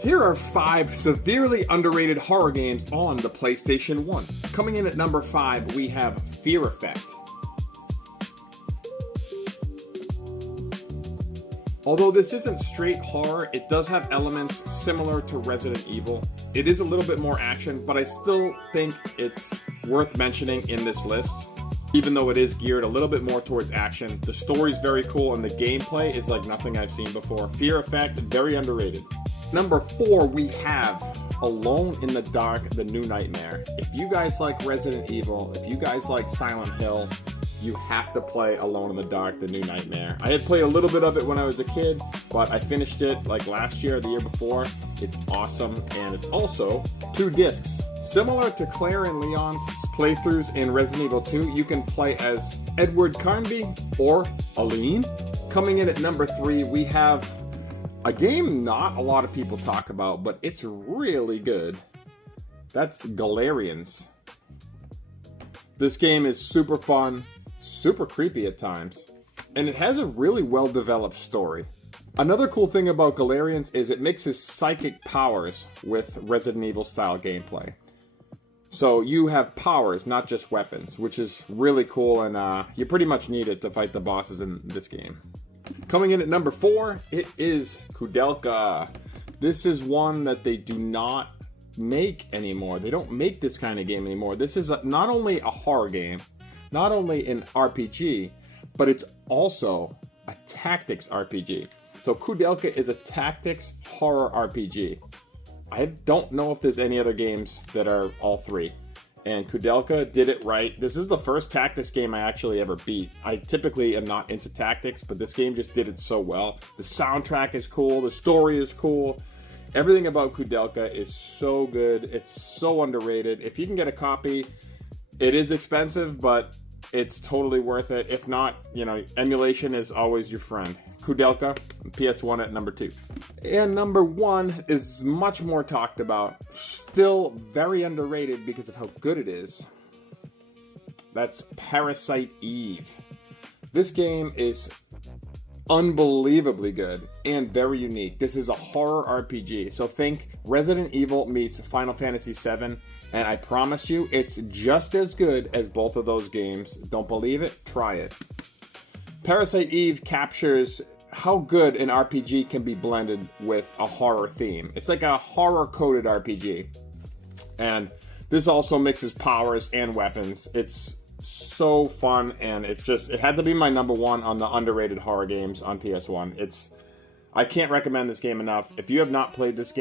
Here are 5 severely underrated horror games on the PlayStation 1. Coming in at number 5, we have Fear Effect. Although this isn't straight horror, it does have elements similar to Resident Evil. It is a little bit more action, but I still think it's worth mentioning in this list. Even though it is geared a little bit more towards action, the story's very cool and the gameplay is like nothing I've seen before. Fear Effect, very underrated. Number 4, we have Alone in the Dark, The New Nightmare. If you guys like Resident Evil, if you guys like Silent Hill, you have to play Alone in the Dark, The New Nightmare. I had played a little bit of it when I was a kid, but I finished it like last year or the year before. It's awesome, and it's also 2 discs. Similar to Claire and Leon's playthroughs in Resident Evil 2, you can play as Edward Carnby or Aline. Coming in at number 3, we have a game not a lot of people talk about, but it's really good. That's Galarians. This game is super fun, super creepy at times, and it has a really well-developed story. Another cool thing about Galarians is it mixes psychic powers with Resident Evil style gameplay. So you have powers, not just weapons, which is really cool, and you pretty much need it to fight the bosses in this game. Coming in at number 4, it is Kudelka. This is one that they do not make anymore. They don't make this kind of game anymore. This is not only a horror game, not only an RPG, but it's also a tactics RPG. So Kudelka is a tactics horror RPG. I don't know if there's any other games that are all 3. And Kudelka did it right. This is the first tactics game I actually ever beat. I typically am not into tactics, but this game just did it so well. The soundtrack is cool. The story is cool. Everything about Kudelka is so good. It's so underrated. If you can get a copy, it is expensive, but it's totally worth it. If not, emulation is always your friend. Kudelka, PS1 at number 2. And number 1 is much more talked about. Still very underrated because of how good it is. That's Parasite Eve. This game is unbelievably good and very unique. This is a horror RPG. So think Resident Evil meets Final Fantasy VII, and I promise you it's just as good as both of those games. Don't believe it? Try it. Parasite Eve captures how good an RPG can be blended with a horror theme. It's like a horror-coded RPG. And this also mixes powers and weapons. It's so fun, and it had to be my number 1 on the underrated horror games on PS1. I can't recommend this game enough. If you have not played this game,